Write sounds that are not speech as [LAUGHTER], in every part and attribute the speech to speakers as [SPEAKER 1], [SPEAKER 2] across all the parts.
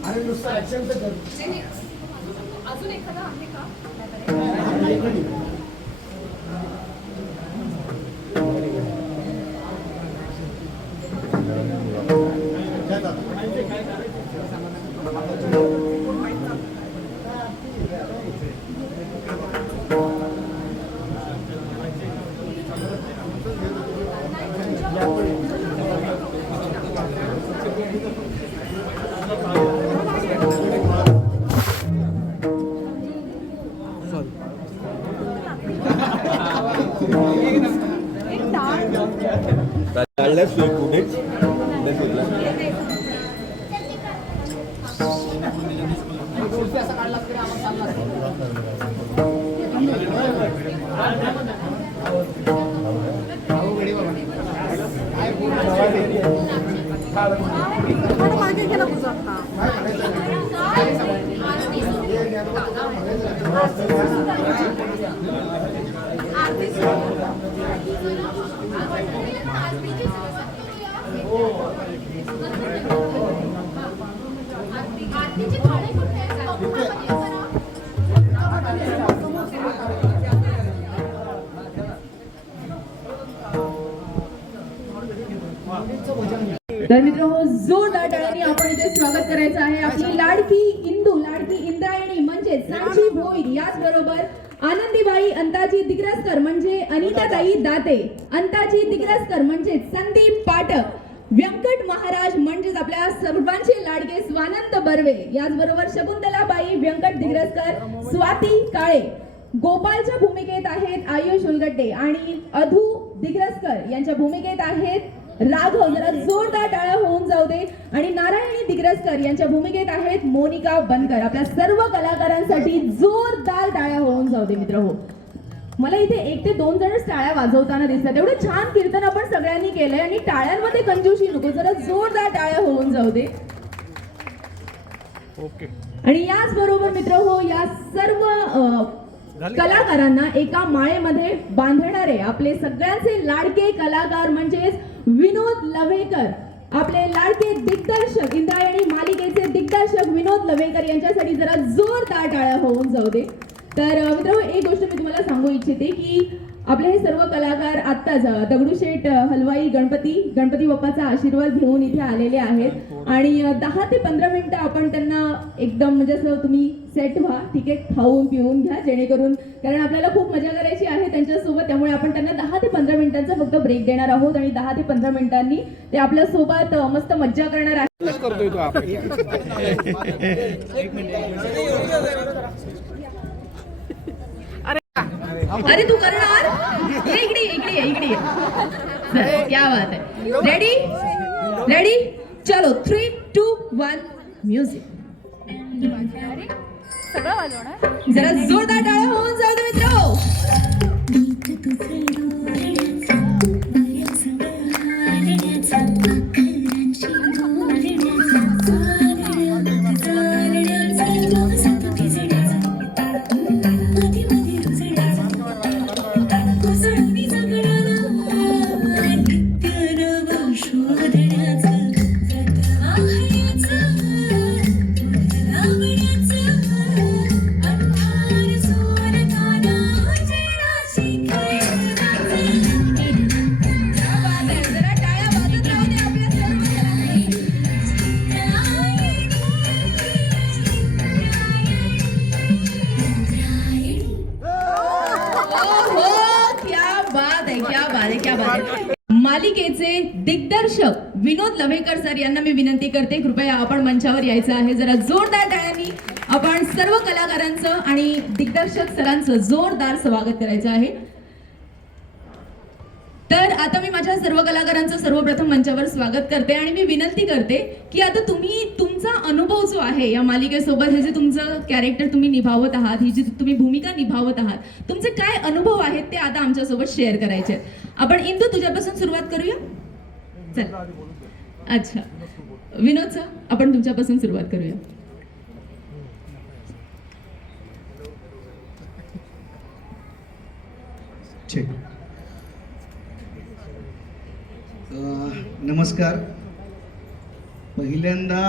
[SPEAKER 1] अरे नुसतं ऍक्शन तर
[SPEAKER 2] काढल्यास पुढे पुढे फिरला
[SPEAKER 3] तर मित्र जोरदार टाळ्यांनी आपण इथे स्वागत करायचं आहे. आपली लाडकी इंदू लाडकी इंद्रायणी म्हणजे सांची भोईर याचबरोबर आनंदीबाई अंताजी दिग्रसकर म्हणजे अनिताताई दाते अंताजी दिग्रसकर म्हणजे संदीप पाठक व्यंकट महाराज म्हणजेच आपल्या सर्वांचे लाडके स्वानंद बर्वे याचबरोबर शकुंतलाबाई व्यंकट दिग्रसकर स्वाती काळे. गोपालच्या भूमिकेत आहेत आयुष उलगड्डे आणि अधू दिग्रसकर यांच्या भूमिकेत आहेत राघव जरा जोरदार टाळ्या होऊन जाऊ दे. आणि नारायणी दिग्रसकर यांच्या भूमिकेत आहेत मोनिका बनकर. आपल्या सर्व कलाकारांसाठी जोरदार टाळ्या होऊन जाऊ दे मित्र हो. मला इथे एक ते दोन जण टाळ्या वाजवताना दिसतात. एवढं छान कीर्तन आपण सगळ्यांनी केलंय आणि टाळ्यांमध्ये कंजूशी नको जरा जोरदार टाळ्या होऊन जाऊ दे. आणि याच बरोबर मित्र हो या सर्व कलाकारांना एका माळेमध्ये बांधणारे आपले सगळ्यांचे लाडके कलाकार म्हणजेच विनोद लवेकर आपले लाडके दिग्दर्शक इंद्रायणी मालिकेचे दिग्दर्शक विनोद लवेकर यांच्यासाठी जरा जोरदार टाळ्या होऊन जाऊ दे. तर मित्रांनो एक गोष्ट मी तुम्हाला सांगू इच्छिते की आपले हे सर्व कलाकार आत्ताच दगडूशेठ हलवाई गणपती गणपती बाप्पाचा आशीर्वाद घेऊन इथे आलेले आहेत. आणि दहा ते पंधरा मिनिटं आपण त्यांना एकदम म्हणजे असं तुम्ही सेट व्हा ठीक आहे? खाऊन पिऊन घ्या जेणेकरून कारण आपल्याला खूप मजा करायची आहे त्यांच्यासोबत त्यामुळे आपण त्यांना दहा ते पंधरा मिनिटांचा फक्त ब्रेक देणार आहोत आणि दहा ते पंधरा मिनिटांनी ते आपल्यासोबत सोबत मस्त मज्जा करणार आहेत [LAUGHS] [LAUGHS] अरे तू करणार? इकडे इकडे इकडे क्या बात आहे. रेडी रेडी चलो थ्री टू वन म्युझिक
[SPEAKER 4] सगळं वाजवणार?
[SPEAKER 3] जरा जोरदार टाळ्या होऊन जाऊ दे मित्र. बात आहे क्या बात आहे क्या बात आहे. मालिकेचे दिग्दर्शक विनोद लवेकर सर यांना मी विनंती करते कृपया आपण मंचावर यायचं आहे. जरा जोरदार टाळ्यांनी आपण सर्व कलाकारांचं आणि दिग्दर्शक सरांचं जोरदार स्वागत करायचं आहे. तर आता मी माझ्या सर्व कलाकारांचं सर्वप्रथम मंचावर स्वागत करते आणि मी विनंती करते की आता तुम्ही तुमचा अनुभव जो आहे या मालिकेसोबत हे जे तुमचं कॅरेक्टर तुम्ही निभावत आहात ही जी तुम्ही भूमिका निभावत आहात तुमचे काय अनुभव आहेत ते आता आमच्यासोबत शेअर करायचे आहेत. आपण इंदू तुझ्यापासून सुरुवात करूया? चल. अच्छा. विनोद सर आपण तुमच्यापासून सुरुवात करूया.
[SPEAKER 5] ठीक अ, नमस्कार. पहिल्यांदा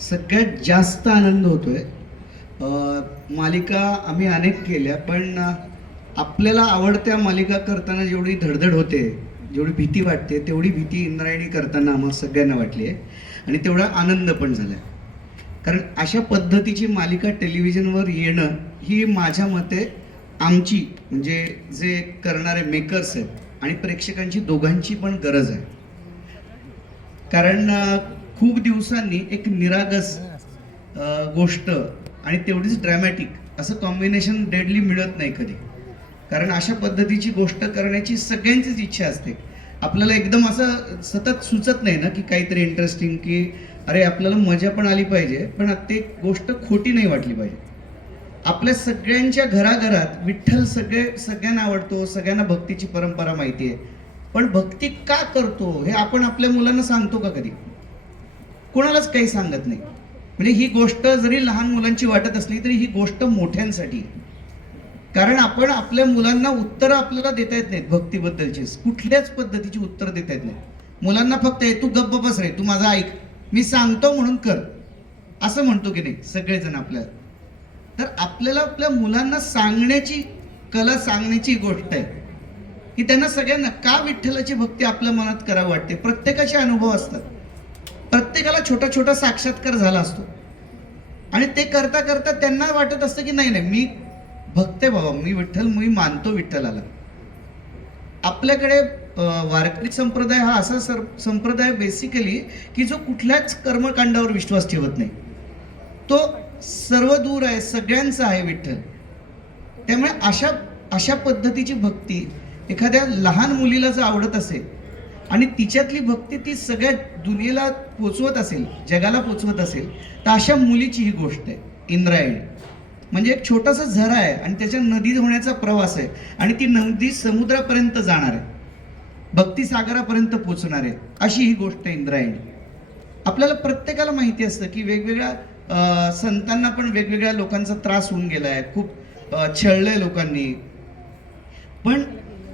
[SPEAKER 5] सगळ्यात जास्त आनंद होतोय. आहे मालिका आम्ही अनेक केल्या पण आपल्याला आवडत्या मालिका करताना जेवढी धडधड होते जेवढी भीती वाटते तेवढी भीती इंद्रायणी करताना आम्हाला सगळ्यांना वाटली आहे. आणि तेवढा आनंद पण झाला कारण अशा पद्धतीची मालिका टेलिव्हिजनवर येणं ही माझ्या मते आमची म्हणजे जे करणारे मेकर्स आहेत आणि प्रेक्षकांची दोघांची पण गरज आहे. कारण खूप दिवसांनी एक निरागस गोष्ट आणि तेवढीच ड्रॅमॅटिक असं कॉम्बिनेशन डेडली मिळत नाही कधी. कारण अशा पद्धतीची गोष्ट करण्याची सगळ्यांचीच इच्छा असते. आपल्याला एकदम असं सतत सुचत नाही ना की काहीतरी इंटरेस्टिंग की अरे आपल्याला मजा पण आली पाहिजे पण ते गोष्ट खोटी नाही वाटली पाहिजे. आपल्या सगळ्यांच्या घराघरात विठ्ठल सगळे सगळ्यांना आवडतो सगळ्यांना भक्तीची परंपरा माहिती आहे. पण भक्ती का करतो हे आपण आपल्या मुलांना सांगतो का कधी? कोणालाच काही सांगत नाही. म्हणजे ही गोष्ट जरी लहान मुलांची वाटत असली तरी ही गोष्ट मोठ्यांसाठी. कारण आपण आपल्या मुलांना उत्तरं आपल्याला देता येत नाहीत भक्तीबद्दलची कुठल्याच पद्धतीची उत्तरं देता येत नाहीत. मुलांना फक्त "ए, तू गप्प बस रे तू माझा ऐक. मी सांगतो म्हणून कर. असं म्हणतो की नाही सगळेजण आपल्याला. तर आपल्याला आपल्या मुलांना सांगण्याची कला सांगण्याची गोष्ट आहे. की त्यांना सगळ्यांना का विठ्ठलाची भक्ती आपल्या मनात करावं वाटते? प्रत्येकाचे अनुभव असतात. प्रत्येकाला छोटा छोटा साक्षात्कार झाला असतो. आणि ते करता करता त्यांना वाटत असतं की नाही नाही मी भक्त बाबा मी विठ्ठल मी मानतो विठ्ठलाला. आपल्याकडे वारकरी संप्रदाय हा असा सर संप्रदाय बेसिकली की जो कुठल्याच कर्मकांडावर विश्वास ठेवत नाही. तो सर्व दूर आहे सगळ्यांचं आहे विठ्ठल. त्यामुळे अशा अशा पद्धतीची भक्ती एखाद्या लहान मुलीला जर आवडत असेल आणि तिच्यातली भक्ती ती सगळ्या दुनियेला पोचवत असेल जगाला पोचवत असेल तर अशा मुलीची ही गोष्ट आहे इंद्रायणी. म्हणजे एक छोटासा झरा आहे आणि त्याच्या नदी होण्याचा प्रवास आहे आणि ती नदी समुद्रापर्यंत जाणार आहे. भक्ती सागरापर्यंत पोचणार आहे. अशी ही गोष्ट आहे इंद्रायणी. आपल्याला प्रत्येकाला माहिती असतं की वेगवेगळ्या संतांना पण वेगवेगळ्या लोकांचा त्रास होऊन गेला आहे खूप अं, छळलंय लोकांनी. पण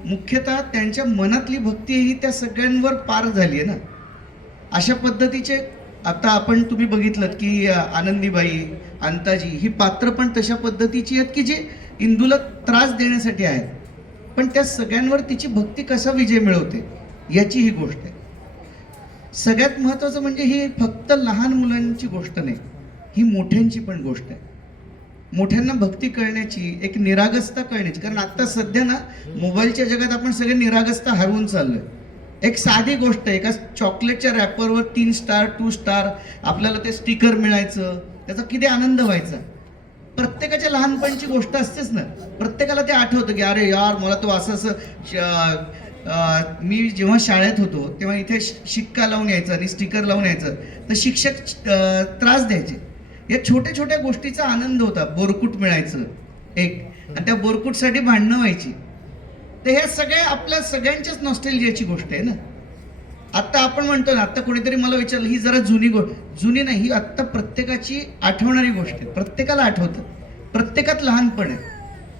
[SPEAKER 5] मुख्यतः त्यांच्या मनातली भक्ती ही त्या सगळ्यांवर पार झाली आहे ना. अशा पद्धतीचे आता आपण तुम्ही बघितलं की आनंदीबाई अंताजी ही पात्र पण तशा पद्धतीची आहेत की जे इंदूला त्रास देण्यासाठी आहेत. पण त्या सगळ्यांवर तिची भक्ती कसा विजय मिळवते याची ही गोष्ट आहे. सगळ्यात महत्त्वाचं म्हणजे ही फक्त लहान मुलांची गोष्ट नाही. ही मोठ्यांची पण गोष्ट आहे. मोठ्यांना भक्ती कळण्याची एक निरागसता कळण्याची कारण आत्ता सध्या ना मोबाईलच्या जगात आपण सगळे निरागसता हरवून चाललोय. एक साधी गोष्ट आहे एका चॉकलेटच्या रॅपरवर तीन स्टार टू स्टार आपल्याला ते स्टिकर मिळायचं त्याचा किती आनंद व्हायचा. प्रत्येकाच्या लहानपणीची गोष्ट असतेच ना. प्रत्येकाला ते आठवतं की अरे यार मला तो असं असं श- मी जेव्हा शाळेत होतो तेव्हा इथे शिक्का लावून यायचं आणि स्टिकर लावून यायचं. तर शिक्षक त्रास द्यायचे. या छोट्या छोट्या गोष्टीचा आनंद होता बोरकूट मिळायचं एक. आणि त्या बोरकूटसाठी भांडणं व्हायची. तर ह्या सगळ्या आपल्या सगळ्यांच्याच नॉस्टेलियाची गोष्ट आहे ना. आत्ता आपण म्हणतो ना आत्ता कोणीतरी मला विचारलं ही जरा जुनी गोष्ट जुनी नाही ही आत्ता प्रत्येकाची आठवणारी गोष्ट आहे. प्रत्येकाला आठवतं. प्रत्येकात लहानपण आहे.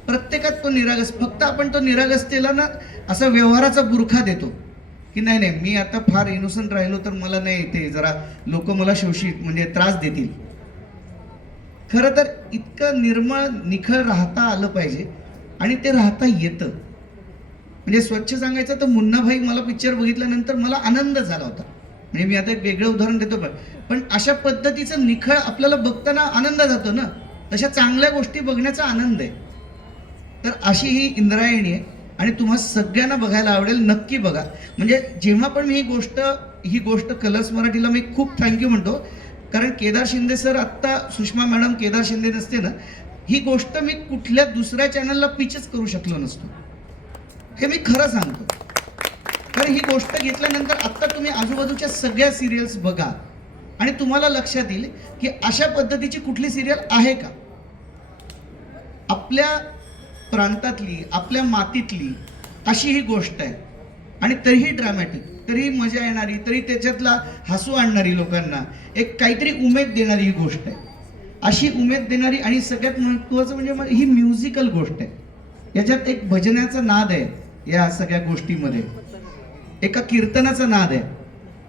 [SPEAKER 5] प्रत्येकात तो निरागस फक्त आपण तो निरागसतेला ना असा व्यवहाराचा बुरखा देतो. की नाही नाही मी आता फार इनोसंट राहिलो तर मला नाही येते जरा लोक मला शोषित म्हणजे त्रास देतील. खरं तर इतकं निर्मळ निखळ राहता आलं पाहिजे आणि ते राहता येतं. म्हणजे स्वच्छ सांगायचं तर मुन्नाभाई मला पिक्चर बघितल्यानंतर मला आनंद झाला होता. म्हणजे मी आता एक वेगळं उदाहरण देतो पण पण अशा पद्धतीचं निखळ आपल्याला बघताना आनंद जातो ना. तशा चांगल्या गोष्टी बघण्याचा आनंद आहे. तर अशी ही इंद्रायणी आहे आणि तुम्हा सगळ्यांना बघायला आवडेल नक्की बघा. म्हणजे जेव्हा पण मी ही गोष्ट ही गोष्ट कलर्स मराठीला मी खूप थँक्यू म्हणतो. कारण केदार शिंदे सर आत्ता सुषमा मॅडम केदार शिंदे नसते ना ही गोष्ट मी कुठल्या दुसऱ्या चॅनलला पिचच करू शकलो नसतो. हे मी खरं सांगतो. पण ही गोष्ट घेतल्यानंतर आत्ता तुम्ही आजूबाजूच्या सगळ्या सिरियल्स बघा. आणि तुम्हाला लक्षात येईल की अशा पद्धतीची कुठली सिरियल आहे का? आपल्या प्रांतातली आपल्या मातीतली अशी ही गोष्ट आहे. आणि तरीही ड्रामॅटिक तरीही मजा येणारी तरी त्याच्यातला हसू आणणारी लोकांना एक काहीतरी उमेद देणारी ही गोष्ट आहे. अशी उमेद देणारी आणि सगळ्यात महत्त्वाचं म्हणजे मग ही म्युझिकल गोष्ट आहे. याच्यात एक भजनाचा नाद आहे या सगळ्या गोष्टीमध्ये. एका कीर्तनाचा नाद आहे.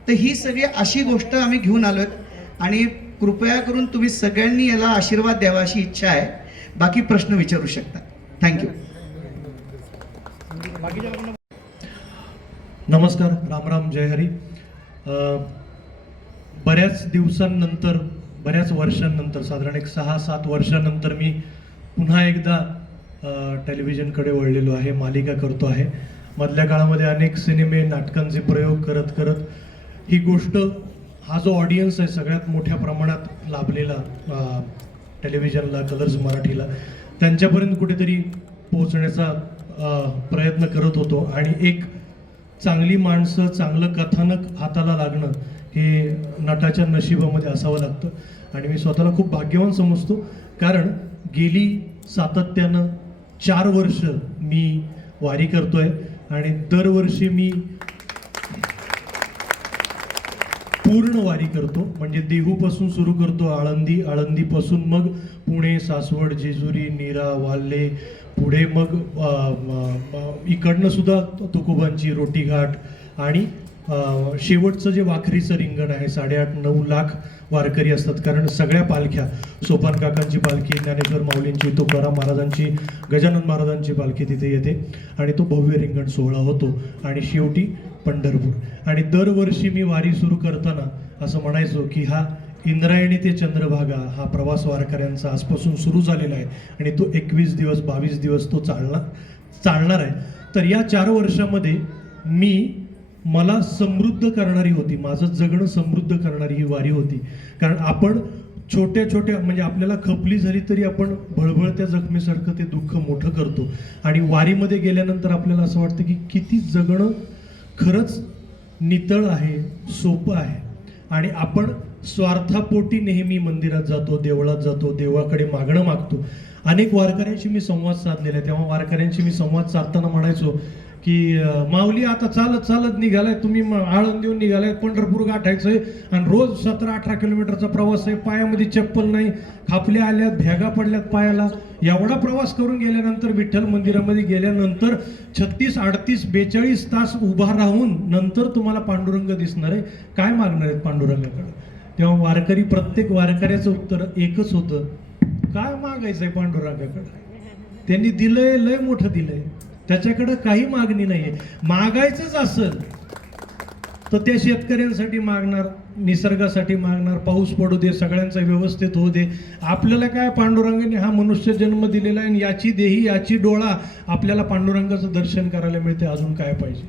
[SPEAKER 5] तर ही सगळी अशी गोष्ट आम्ही घेऊन आलो आहेत आणि कृपया करून तुम्ही सगळ्यांनी याला आशीर्वाद द्यावा अशी इच्छा आहे. बाकी प्रश्न विचारू शकता. थँक्यू
[SPEAKER 6] नमस्कार रामराम जय हरी. बऱ्याच दिवसांनंतर बऱ्याच वर्षांनंतर साधारण एक सहा सात वर्षानंतर मी पुन्हा एकदा टेलिव्हिजनकडे वळलेलो आहे मालिका करतो आहे. मधल्या काळामध्ये अनेक सिनेमे नाटकांचे प्रयोग करत करत ही गोष्ट हा जो ऑडियन्स आहे सगळ्यात मोठ्या प्रमाणात लाभलेला टेलिव्हिजनला कलर्स मराठीला त्यांच्यापर्यंत कुठेतरी पोहोचण्याचा प्रयत्न करत होतो. आणि एक चांगली माणसं चांगलं कथानक हाताला लागणं हे नटाच्या नशिबामध्ये असावं लागतं. आणि मी स्वतःला खूप भाग्यवान समजतो. कारण गेली सातत्यानं चार वर्ष मी वारी करतोय आणि दरवर्षी मी पूर्ण वारी करतो. म्हणजे देहूपासून सुरू करतो आळंदी आळंदीपासून मग पुणे सासवड जेजुरी नीरा वाल्हे पुढे मग इकडनं सुद्धा तुकोबांची रोटीघाट आणि शेवटचं जे वाखरीचं रिंगण आहे साडेआठ नऊ लाख वारकरी असतात. कारण सगळ्या पालख्या सोपान काकांची पालखी ज्ञानेश्वर माऊलींची तुकाराम महाराजांची गजानन महाराजांची पालखी तिथे येते. आणि तो भव्य रिंगण सोहळा होतो. आणि शेवटी पंढरपूर. आणि दरवर्षी मी वारी सुरू करताना असं म्हणायचो की हा इंद्रायणी ते चंद्रभागा हा प्रवास वारकऱ्यांचा आजपासून सुरू झालेला आहे आणि तो एकवीस दिवस बावीस दिवस तो चालणार चालणार आहे. तर या चार वर्षामध्ये मी मला समृद्ध करणारी होती माझं जगणं समृद्ध करणारी ही वारी होती. कारण आपण छोट्या छोट्या म्हणजे आपल्याला खपली झाली तरी आपण भळभळत्या जखमेसारखं ते दुःख मोठं करतो. आणि वारीमध्ये गेल्यानंतर आपल्याला असं वाटतं की किती जगणं खरंच नितळ आहे सोपं आहे. आणि आपण स्वार्थापोटी नेहमी मंदिरात जातो देवळात जातो देवाकडे मागणं मागतो. अनेक वारकऱ्यांशी मी संवाद साधलेला आहे. तेव्हा वारकऱ्यांशी मी संवाद साधताना म्हणायचो की माऊली आता चालत चालत निघालाय तुम्ही म- आळंद देऊन निघालाय पंढरपूर गाठायचंय आणि रोज सतरा अठरा किलोमीटरचा प्रवास आहे पायामध्ये चप्पल नाही खापल्या आल्यात भ्यागा पडल्यात पायाला. एवढा प्रवास करून गेल्यानंतर विठ्ठल मंदिरामध्ये गेल्यानंतर छत्तीस अडतीस बेचाळीस तास उभा राहून नंतर तुम्हाला पांडुरंग दिसणार आहे. काय मागणार आहेत पांडुरंगाकडे? तेव्हा वारकरी प्रत्येक वारकऱ्याचं उत्तर एकच होतं. काय मागायचंय पांडुरंगाकडे? त्यांनी दिलंय लय मोठं दिलंय. त्याच्याकडं काही मागणी नाही आहे मागायचंच असेल तर त्या शेतकऱ्यांसाठी मागणार निसर्गासाठी मागणार पाऊस पडू दे सगळ्यांचा व्यवस्थित होऊ दे. आपल्याला काय पांडुरंगाने हा मनुष्य जन्म दिलेला आहे आणि याची देही याची डोळा आपल्याला पांडुरंगाचं दर्शन करायला मिळते अजून काय पाहिजे?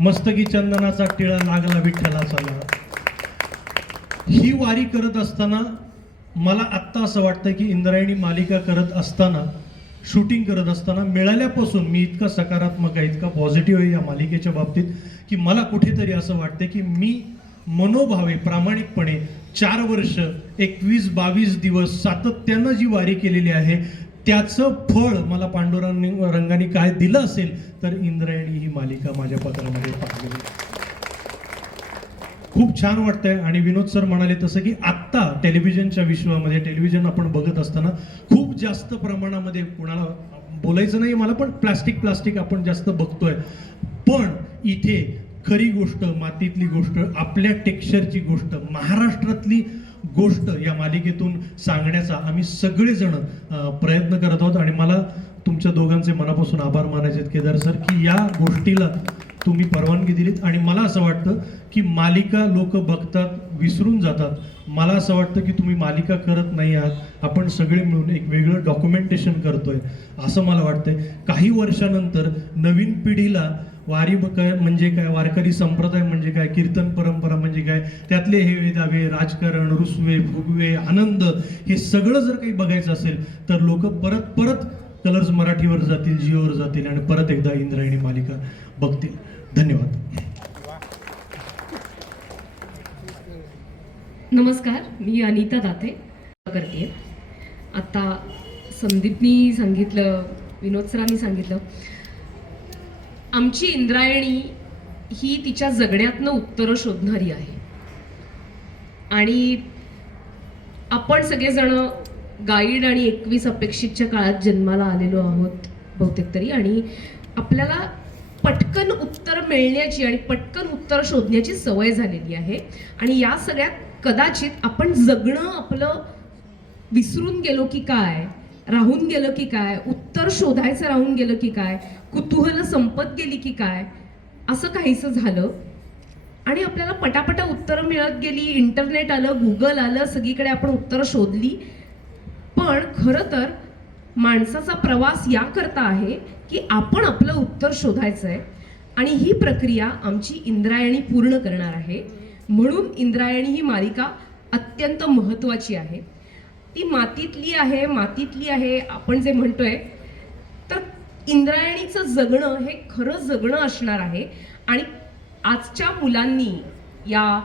[SPEAKER 6] मस्तकी चंदनाचा टिळा लागला विठ्ठलाचा लागला ही वारी करत असताना मला आत्ता असं वाटतं की इंद्रायणी मालिका करत असताना शूटिंग करत असताना मिळाल्यापासून मी इतका सकारात्मक आहे इतका पॉझिटिव्ह आहे या मालिकेच्या बाबतीत की मला कुठेतरी असं वाटतं की मी मनोभावे प्रामाणिकपणे चार वर्ष एकवीस बावीस दिवस सातत्यानं जी वारी केलेली आहे त्याचं फळ मला पांडुरंग रंगाने काय दिलं असेल तर इंद्रायणी ही मालिका माझ्या पत्रामध्ये पाहिली. खूप छान वाटतंय. आणि विनोद सर म्हणाले तसं की आत्ता टेलिव्हिजनच्या विश्वामध्ये टेलिव्हिजन आपण बघत असताना खूप जास्त प्रमाणामध्ये कोणाला बोलायचं नाही मला पण प्लास्टिक प्लास्टिक आपण जास्त बघतोय. पण इथे खरी गोष्ट मातीतली गोष्ट आपल्या टेक्स्चरची गोष्ट महाराष्ट्रातली गोष्ट या मालिकेतून सांगण्याचा आम्ही सगळेजण प्रयत्न करत आहोत. आणि मला तुमच्या दोघांचे मनापासून आभार मानायचे आहेत केदार सर की या गोष्टीला तुम्ही परवानगी दिलीत. आणि मला असं वाटतं की मालिका लोक बघतात विसरून जातात. मला असं वाटतं की तुम्ही मालिका करत नाही आहात. आपण सगळे मिळून एक वेगळं डॉक्युमेंटेशन करतोय असं मला वाटतंय. काही वर्षानंतर नवीन पिढीला वारी काय म्हणजे काय? वारकरी संप्रदाय म्हणजे काय? कीर्तन परंपरा म्हणजे काय? त्यातले हे दावे राजकारण रुसवे फुगवे आनंद हे सगळं जर काही बघायचं असेल तर लोक परत परत कलर्स मराठीवर जातील जिओवर जातील आणि परत एकदा इंद्रायणी मालिका बघतील. धन्यवाद.
[SPEAKER 7] नमस्कार मी अनिता दाते करते आता संदीपनी सांगितलं विनोद सरांनी सांगितलं आमची इंद्रायणी ही तिच्या जगण्यातनं उत्तरं शोधणारी आहे. आणि आपण सगळेजण गाईड आणि एकवीस अपेक्षितच्या काळात जन्माला आलेलो आहोत बहुतेक तरी. आणि आपल्याला पटकन उत्तर मिळण्याची आणि पटकन उत्तर शोधण्याची सवय झालेली आहे. आणि या सगळ्यात कदाचित आपण जगणं आपलं विसरून गेलो की काय राहून गेलं की काय उत्तर शोधायचं राहून गेलं की काय कुतूहल संपत गेली की काय असं काहीसं झालं. आणि आपल्याला पटापटा उत्तरं मिळत गेली इंटरनेट आलं गुगल आलं सगळीकडे आपण उत्तरं शोधली. पण खरं तर माणसाचा प्रवास याकरता आहे की आपण आपलं उत्तर शोधायचं आहे आणि ही प्रक्रिया आमची इंद्रायणी पूर्ण करणार आहे. म्हणून इंद्रायणी ही मालिका अत्यंत महत्त्वाची आहे. ती मातीतली आहे मातीतली आहे आपण जे म्हणतोय तर इंद्रायणीचं जगणं हे खरं जगणं असणार आहे. आणि आजच्या मुलांनी या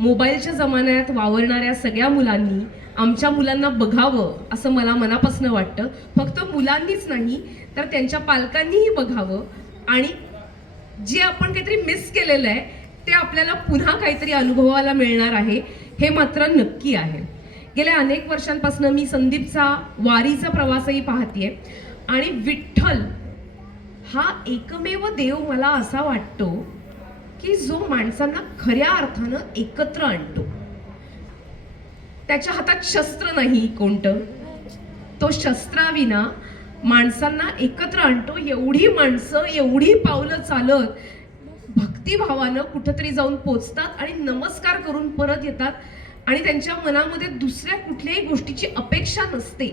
[SPEAKER 7] मोबाईलच्या जमान्यात वावरणाऱ्या सगळ्या मुलांनी आमच्या मुलांना बघावं असं मला मनापासून वाटतं. फक्त मुलांनीच नाही तर त्यांच्या पालकांनीही बघावं. आणि जे आपण काहीतरी मिस केलेलं आहे ते आपल्याला पुन्हा काहीतरी अनुभवायला मिळणार आहे हे मात्र नक्की आहे. गेल्या अनेक वर्षांपासून मी संदीपचा वारीचा प्रवासही पाहतेय आणि विठ्ठल हा एकमेव देव मला असा वाटतो की जो माणसांना खऱ्या अर्थानं एकत्र आणतो. त्याच्या हातात शस्त्र नाही कोणतं. तो शस्त्राविना माणसांना एकत्र आणतो. एवढी माणसं एवढी पावलं चालत भक्तिभावानं कुठंतरी जाऊन पोचतात आणि नमस्कार करून परत येतात. आणि त्यांच्या मनामध्ये दुसऱ्या कुठल्याही गोष्टीची अपेक्षा नसते.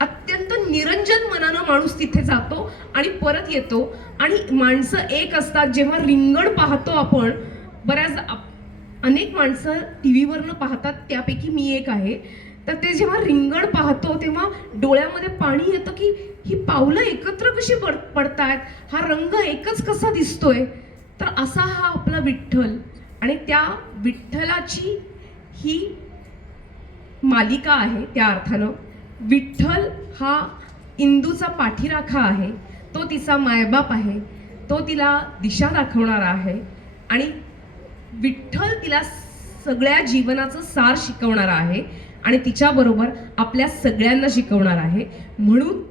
[SPEAKER 7] अत्यंत निरंजन मनानं माणूस तिथे जातो आणि परत येतो. आणि माणसं एक असतात जेव्हा रिंगण पाहतो आपण बऱ्याच अनेक माणसं टी व्हीवरनं पाहतात त्यापैकी मी एक आहे. तर ते जेव्हा रिंगण पाहतो तेव्हा डोळ्यामध्ये पाणी येतं की ही पावलं एकत्र कशी पड पडतायत? हा रंग एकच कसा दिसतोय? तर असा हा आपला विठ्ठल आणि त्या विठ्ठलाची ही मालिका आहे त्या अर्थानं. विठ्ठल हा इंदूचा पाठीराखा आहे. तो तिचा मायबाप आहे. तो तिला दिशा दाखवणारा आहे. आणि विठ्ठल तिला सगळ्या जीवनाचं सार शिकवणारा आहे आणि तिच्याबरोबर आपल्या सगळ्यांना शिकवणार आहे. म्हणून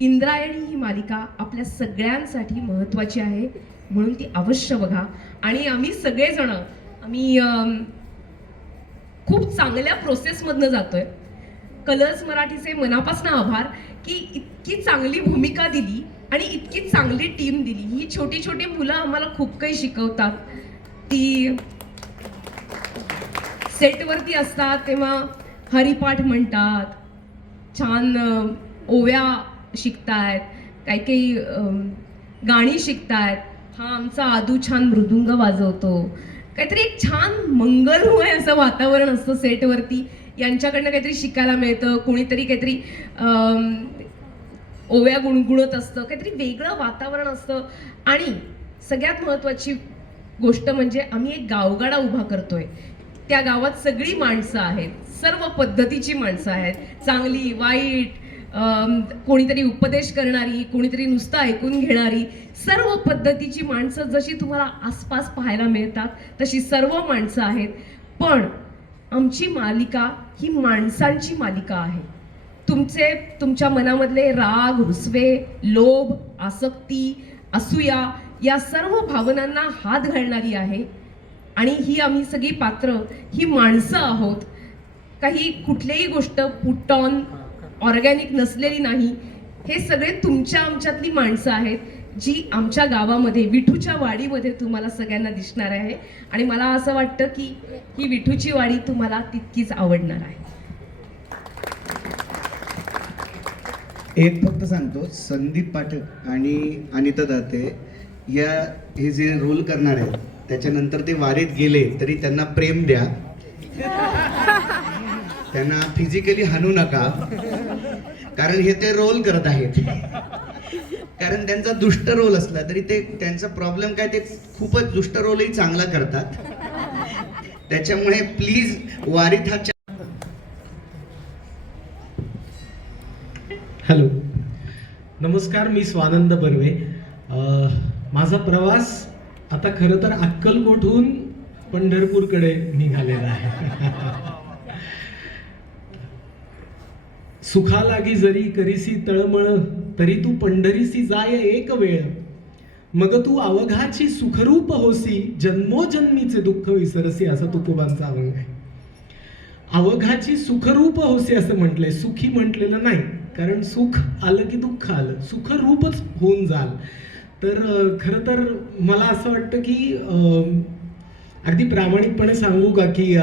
[SPEAKER 7] इंद्रायणी ही मालिका आपल्या सगळ्यांसाठी महत्त्वाची आहे. म्हणून ती अवश्य बघा. आणि आम्ही सगळेजण आम्ही खूप चांगल्या प्रोसेसमधनं जातोय. कलर्स मराठीचे मनापासून आभार की इतकी चांगली भूमिका दिली आणि इतकी चांगली टीम दिली. ही छोटी छोटी मुलं आम्हाला खूप काही शिकवतात. ती सेटवरती असतात तेव्हा हरिपाठ म्हणतात. छान ओव्या शिकतायत. काही काही गाणी शिकतायत. हा आमचा आदू छान मृदुंग वाजवतो. काहीतरी एक छान मंगलमय असं वातावरण असतं सेटवरती. यांच्याकडनं काहीतरी शिकायला मिळतं कोणीतरी काहीतरी ओव्या गुणगुणत असतं काहीतरी वेगळं वातावरण असतं. आणि सगळ्यात महत्त्वाची गोष्ट म्हणजे आम्ही एक गावगाडा उभा करतोय. त्या गावात सगळी माणसं आहेत सर्व पद्धतीची माणसं आहेत. चांगली वाईट कोणीतरी उपदेश करणारी कोणीतरी नुसतं ऐकून घेणारी सर्व पद्धतीची माणसं जशी तुम्हाला आसपास पाहायला मिळतात तशी सर्व माणसं आहेत. पण आमची मालिका ही माणसांची मालिका आहे. तुमचे तुमच्या मनामधले राग रुसवे लोभ आसक्ती असूया या सर्व भावनांना हात घालणारी आहे. आणि ही आम्ही सगळी पात्र ही माणसं आहोत. काही कुठलीही गोष्ट पुटॉन ऑर्गॅनिक नसलेली नाही. हे सगळे तुमच्या आमच्यातली माणसं आहेत जी आमच्या गावामध्ये विठूच्या वाडीमध्ये तुम्हाला सगळ्यांना दिसणार आहे. आणि मला असं वाटतं की ही विठूची वाडी तुम्हाला तितकीच आवडणार आहे.
[SPEAKER 5] एक फक्त सांगतो संदीप पाठक आणि अनिता दाते या हे जे रोल करणार आहेत त्याच्यानंतर ते वारीत गेले तरी त्यांना प्रेम द्या. त्यांना फिजिकली हाणू नका. कारण हे ते रोल करत आहेत. कारण त्यांचा दुष्ट रोल असला तरी ते त्यांचा प्रॉब्लेम काय ते खूपच दुष्ट रोलही चांगला करतात. त्याच्यामुळे प्लीज वारी हा
[SPEAKER 8] हॅलो नमस्कार मी स्वानंद बर्वे. माझा प्रवास आता खरं तर अक्कलकोटहून पंढरपूरकडे निघालेला आहे. [LAUGHS] सुखा लागी जरी करीसी तळमळ तरी तू पंढरीसी जाय एक वेळ. मग तू अवघाची सुखरूप होसी जन्मोजन्मीचे दुःख विसरसी असं तुकोबांचा अभंग आहे. अवघाची सुखरूप होसी असं म्हटलंय. सुखी म्हटलेलं नाही कारण सुख आलं की दुःख आलं. सुखरूपच होऊन जाल. तर खरं तर मला असं वाटतं की अगदी प्रामाणिकपणे सांगू का की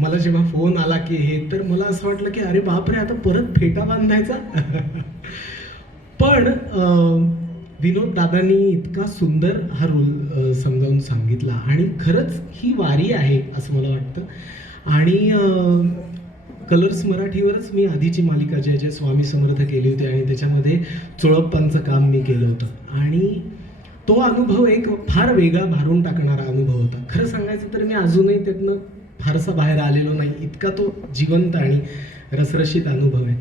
[SPEAKER 8] मला जेव्हा फोन आला की हे तर मला असं वाटलं की अरे बापरे आता परत फेटा बांधायचा? पण विनोद दादांनी इतका सुंदर हा रूल समजावून सांगितला. आणि खरंच ही वारी आहे असं मला वाटतं. आणि कलर्स मराठीवरच मी आधीची मालिका जय जय स्वामी समर्थ केली होती आणि त्याच्यामध्ये चोळप्पांचं काम मी केलं होतं. आणि तो अनुभव एक फार वेगळा भारून टाकणारा अनुभव होता. खरं सांगायचं तर मी अजूनही त्यातनं फारसा बाहेर आलेलो नाही. इतका तो जिवंत आणि रसरशीत अनुभव आहे.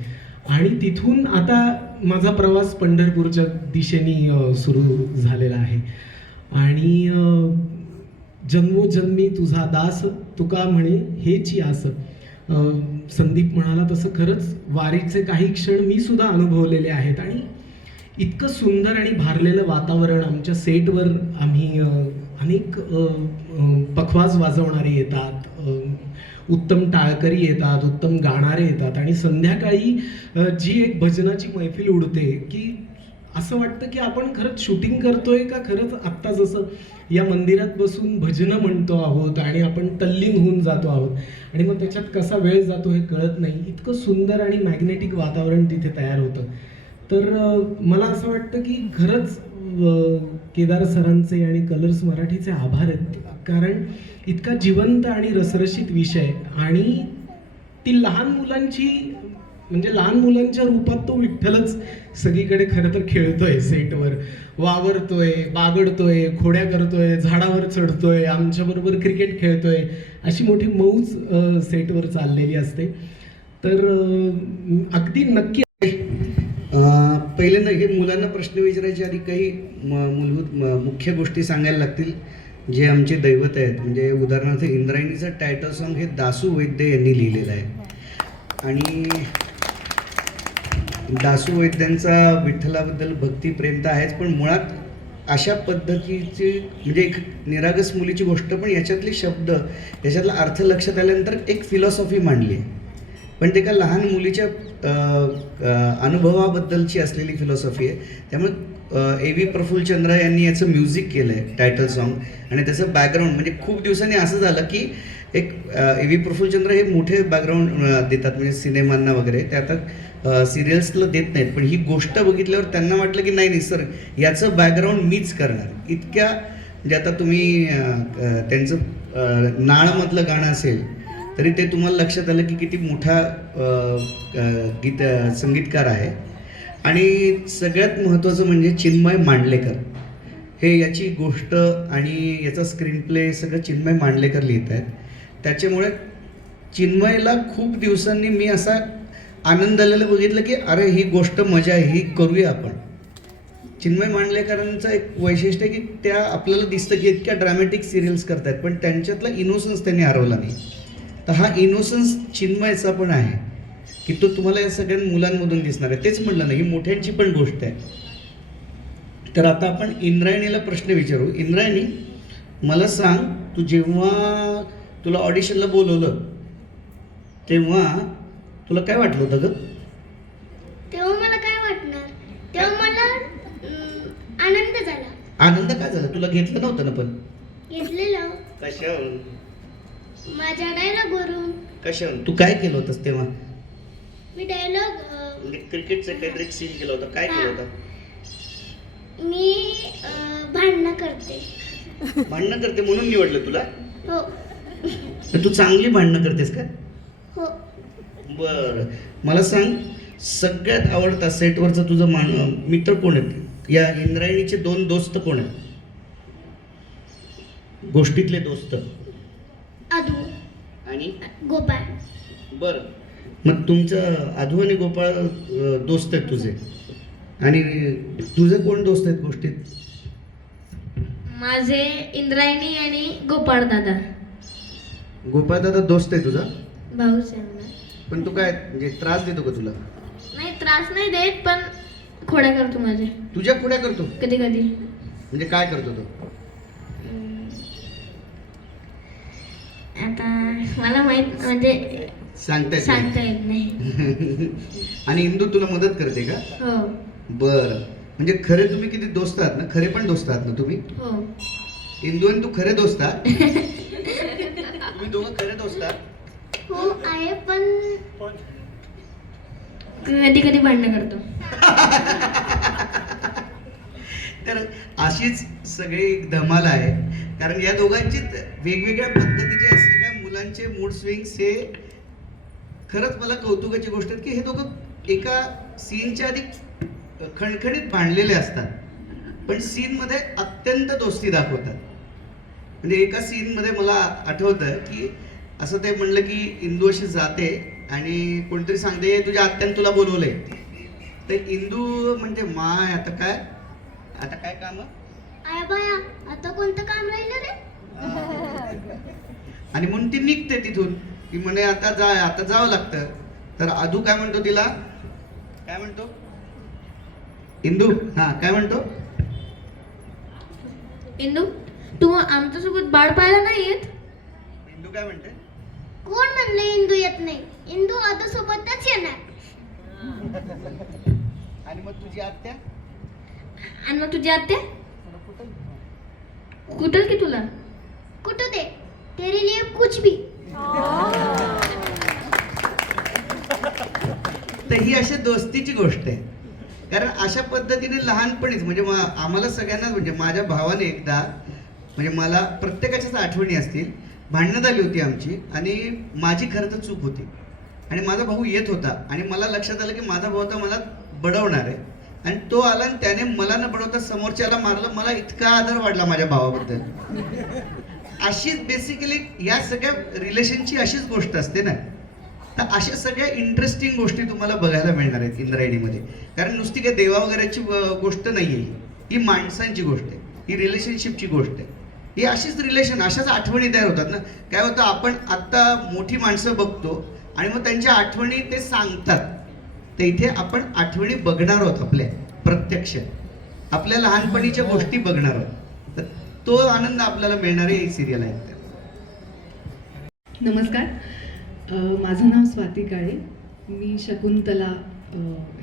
[SPEAKER 8] आणि तिथून आता माझा प्रवास पंढरपूरच्या दिशेने सुरू झालेला आहे. आणि जन्मोजन्मी तुझा दास तुका म्हणे हेची आस. संदीप म्हणाला तसं खरंच वारीचे काही क्षण मी सुद्धा अनुभवलेले आहेत. आणि इतकं सुंदर आणि भारलेलं वातावरण आमच्या सेटवर आम्ही अनेक पखवाज वाजवणारे येतात. उत्तम टाळकरी येतात उत्तम गाणारे येतात आणि संध्याकाळी जी एक भजनाची मैफिल उडते की असं वाटतं की आपण खरंच शूटिंग करतोय का खरंच आत्ता जसं या मंदिरात बसून भजनं म्हणतो आहोत आणि आपण तल्लीन होऊन जातो आहोत. आणि मग त्याच्यात कसा वेळ जातो हे कळत नाही. इतकं सुंदर आणि मॅग्नेटिक वातावरण तिथे तयार होतं. तर मला असं वाटतं की खरंच केदार सरांचे आणि कलर्स मराठीचे आभार आहेत. कारण इतका जिवंत आणि रसरशीत विषय आणि ती लहान मुलांची म्हणजे लहान मुलांच्या रूपात तो विठ्ठलच सगळीकडे खरं तर खेळतोय सेटवर. वावरतोय बागडतोय खोड्या करतोय झाडावर चढतोय आमच्याबरोबर क्रिकेट खेळतोय अशी मोठी मौज सेटवर चाललेली असते. तर अगदी नक्की
[SPEAKER 5] पहिल्यांदा हे मुलांना प्रश्न विचारायच्या आधी काही म- मूलभूत म- मुख्य गोष्टी सांगायला लागतील जे आमचे दैवत आहेत. म्हणजे उदाहरणार्थ इंद्रायणीचं टायटल सॉन्ग हे दासू वैद्य यांनी लिहिलेलं आहे. आणि दासू वैद्यांचा विठ्ठलाबद्दल भक्तिप्रेम तर आहेच पण मुळात अशा पद्धतीची म्हणजे एक निरागस मुलीची गोष्ट पण याच्यातले शब्द याच्यातला अर्थ लक्षात आल्यानंतर एक फिलॉसॉफी मांडली आहे. पण ते का लहान मुलीच्या अनुभवाबद्दलची असलेली फिलॉसॉफी आहे. त्यामुळे ए व्ही प्रफुल्लचंद्र यांनी याचं म्युझिक केलं आहे टायटल सॉन्ग आणि त्याचं बॅकग्राऊंड म्हणजे खूप दिवसांनी असं झालं की एक ए व्ही प्रफुल्लचंद्र हे मोठे बॅकग्राऊंड देतात म्हणजे सिनेमांना वगैरे. ते आता सिरियल्सला देत नाहीत. पण ही गोष्ट बघितल्यावर त्यांना वाटलं की नाही नाही सर याचं बॅकग्राऊंड मीच करणार. इतक्या म्हणजे आता तुम्ही त्यांचं नाळमधलं गाणं असेल तरी ते तुम्हाला लक्षात आलं की किती मोठा गीत संगीतकार आहे. आणि सगळ्यात महत्त्वाचं म्हणजे चिन्मय मांडलेकर. हे याची गोष्ट आणि याचा स्क्रीन प्ले सगळं चिन्मय मांडलेकर लिहित आहेत. त्याच्यामुळे चिन्मयला खूप दिवसांनी मी असा आनंद आलेला बघितलं की अरे ही गोष्ट मजा आहे ही करूया आपण. चिन्मय मांडलेकरांचं एक वैशिष्ट्य आहे की त्या आपल्याला दिसतं की इतक्या ड्रामॅटिक सिरियल्स करतायत पण त्यांच्यातला इनोसन्स त्यांनी हरवला नाही. तर हा इनोसन्स चिन्मयचा पण आहे की तो तुम्हाला या सगळ्या मुलांमधून दिसणार आहे. तेच म्हटलं नाही ही मोठ्यांची पण गोष्ट आहे. तर आता आपण इंद्रायणीला प्रश्न विचारू. इंद्रायणी मला सांग तू जेव्हा तुला ऑडिशनला बोलवलं तेव्हा तुला काय वाटलं होतं ग?
[SPEAKER 4] तेव्हा मला काय वाटणार? तेव्हा मला आनंद झाला.
[SPEAKER 5] आनंद काय झाला? तुला घेतलं नव्हतं ना पण.
[SPEAKER 4] घेतलेलं.
[SPEAKER 5] कशावरून?
[SPEAKER 4] माझ्या डायलॉगवरून
[SPEAKER 5] कशावरून? तू काय केलं होतंस तेव्हा?
[SPEAKER 4] मी डायलॉग
[SPEAKER 5] म्हणजे क्रिकेटचं काहीतरी सीन केलं होतं. काय केलं होतं?
[SPEAKER 4] मी अं, भांडणं करते.
[SPEAKER 5] भांडणं करते म्हणून निवडलं तुला?
[SPEAKER 4] हो.
[SPEAKER 5] तर तू चांगली भांडणं करतेस का?
[SPEAKER 4] हो.
[SPEAKER 5] बरं. मला सांग सगळ्यात आवडता सेटवरचा तुझा मान मित्र कोण आहेत? या इंद्रायणीचे दोन दोस्त कोण आहेत? गोष्टीतले दोस्त.
[SPEAKER 4] अदू
[SPEAKER 5] आणि?
[SPEAKER 4] गोपाळ.
[SPEAKER 5] बरं. मग तुमचं आधू आणि गोपाळ अं, दोस्त आहेत तुझे. आणि तुझे कोण दोस्त आहेत गोष्टीत?
[SPEAKER 4] माझे इंद्रायणी आणि गोपाळ दादा.
[SPEAKER 5] गोपाळ दादा दोस्त आहे तुझा?
[SPEAKER 4] भाऊच आहे मला.
[SPEAKER 5] पण तू काय म्हणजे त्रास देतो का तुला?
[SPEAKER 4] नाही त्रास नाही देत पण खोड्या करतो माझे
[SPEAKER 5] तुझ्या पुढे करतो?
[SPEAKER 4] कधी कधी
[SPEAKER 5] म्हणजे काय करतो तो?
[SPEAKER 4] आता मला माहीत म्हणजे
[SPEAKER 5] सांगता येत नाही.
[SPEAKER 4] सांगता येत नाही. [LAUGHS]
[SPEAKER 5] आणि इंदू तुला मदत करते का?
[SPEAKER 4] हो.
[SPEAKER 5] बर. म्हणजे खरे तुम्ही किती दोस्त आहात ना? खरे पण दोस्त आहात ना तुम्ही?
[SPEAKER 4] हो.
[SPEAKER 5] इंदू आणि तू खरे दोस्त आहात? [LAUGHS] तुम्ही दोघं खरे दोस्त आहात?
[SPEAKER 4] हो आहे पण कधी कधी भांडणं करतो. [LAUGHS]
[SPEAKER 5] तर अशीच सगळी धमाल आहे. कारण या दोघांची वेगवेगळ्या पद्धतीचे सगळ्या मुलांचे मूड स्विंग्स हे खरंच मला कौतुकाची गोष्ट आहे की हे दोघं एका सीनच्या आधी खणखणीत भांडलेले असतात. पण सीनमध्ये अत्यंत दोस्ती दाखवतात. म्हणजे एका सीनमध्ये मला आठवतं की असं ते म्हणलं की इंदू अशी जाते आणि कोणतरी सांगते "ए, तुझ्या आत्यानं तुला बोलवलंय. तर इंदू म्हणजे माय आता काय? आता काय काम?
[SPEAKER 4] आया बाया आता कोणतं काम राहिलं रे? [LAUGHS]
[SPEAKER 5] आणि म्हणून ती निघते तिथून. ती म्हणे आता जा आता जावं लागतं. तर आधू काय म्हणतो तिला? काय म्हणतो? इंदू? हा काय म्हणतो?
[SPEAKER 4] इंदू तू आमच्यासोबत बाळ पाहायला नाही येत?
[SPEAKER 5] इंदू काय म्हणते?
[SPEAKER 4] कोण म्हणलं इंदू येत नाही? इंदू आता सोबतच येणार.
[SPEAKER 5] आणि मग तुझी आत्या?
[SPEAKER 4] आणि मग तुझी आत्या? कुठं की तुला? कुठं ते? तेरे लिए कुछ भी।
[SPEAKER 5] तर ही अशी दोस्तीची गोष्ट आहे. कारण अशा पद्धतीने लहानपणीच म्हणजे मा- आम्हाला सगळ्यांनाच म्हणजे माझ्या भावाने एकदा म्हणजे मला प्रत्येकाच्याच आठवणी असतील भांडणं झाली होती आमची आणि माझी खरं तर चूक होती. आणि माझा भाऊ येत होता आणि मला लक्षात आलं की माझा भाऊ तर मला बडवणार आहे. आणि तो आला आणि त्याने मला न बडवता समोरच्याला मारलं मला इतका आदर वाढला माझ्या भावाबद्दल. अशीच बेसिकली या सगळ्या रिलेशनची अशीच गोष्ट असते ना. तर अशा सगळ्या इंटरेस्टिंग गोष्टी तुम्हाला बघायला मिळणार आहेत इंद्रायणीमध्ये. कारण नुसती काही देवा वगैरेची गोष्ट नाही आहे ही. ही माणसांची गोष्ट आहे. ही रिलेशनशिपची गोष्ट आहे. ही अशीच रिलेशन अशाच आठवणी तयार होतात ना. काय होतं आपण आत्ता मोठी माणसं बघतो आणि मग त्यांच्या आठवणी ते सांगतात. तर इथे आपण आठवणी बघणार आहोत आपल्या प्रत्यक्ष. आपल्या लहानपणीच्या गोष्टी बघणार आहोत. तो आनंद आपल्याला मिळणार आहे सिरियल आहे.
[SPEAKER 9] नमस्कार. माझं नाव स्वाती काळे. मी शकुंतला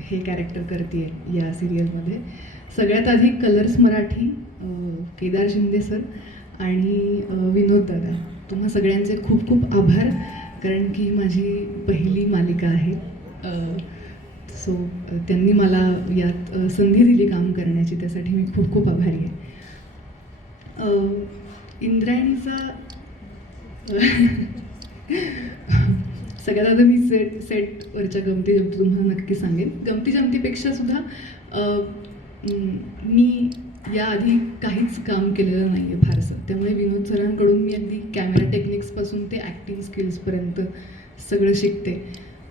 [SPEAKER 9] हे कॅरेक्टर करते या सिरियलमध्ये सगळ्यात आधी कलर्स मराठी केदार शिंदे सर आणि विनोद दादा. तुम्हा सगळ्यांचे खूप खूप आभार कारण की माझी पहिली मालिका आहे. सो त्यांनी मला यात संधी दिली काम करण्याची त्यासाठी मी खूप खूप आभारी आहे. इंद्रायणीचा सगळ्यात आधी मी सेट सेटवरच्या गमती जमती तुम्हाला नक्की सांगेन. गमती जमतीपेक्षा सुद्धा मी याआधी काहीच काम केलेलं नाही आहे फारसं. त्यामुळे विनोद सरांकडून मी अगदी कॅमेरा टेक्निक्सपासून ते ॲक्टिंग स्किल्सपर्यंत सगळं शिकते.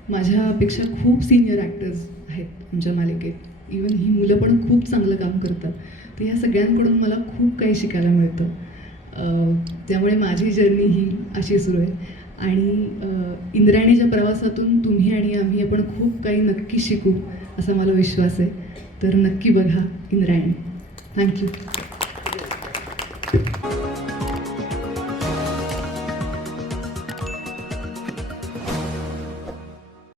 [SPEAKER 9] माझ्यापेक्षा खूप सिनियर ॲक्टर्स आहेत आमच्या मालिकेत. इवन ही मुलं पण खूप चांगलं काम करतात. तर ह्या सगळ्यांकडून मला खूप काही शिकायला मिळतं. त्यामुळे माझी जर्नी ही अशी सुरू आहे. आणि इंद्रायणीच्या प्रवासातून तुम्ही आणि आम्ही आपण खूप काही नक्की शिकू असा मला विश्वास आहे. तर नक्की बघा इंद्रायणी. थँक्यू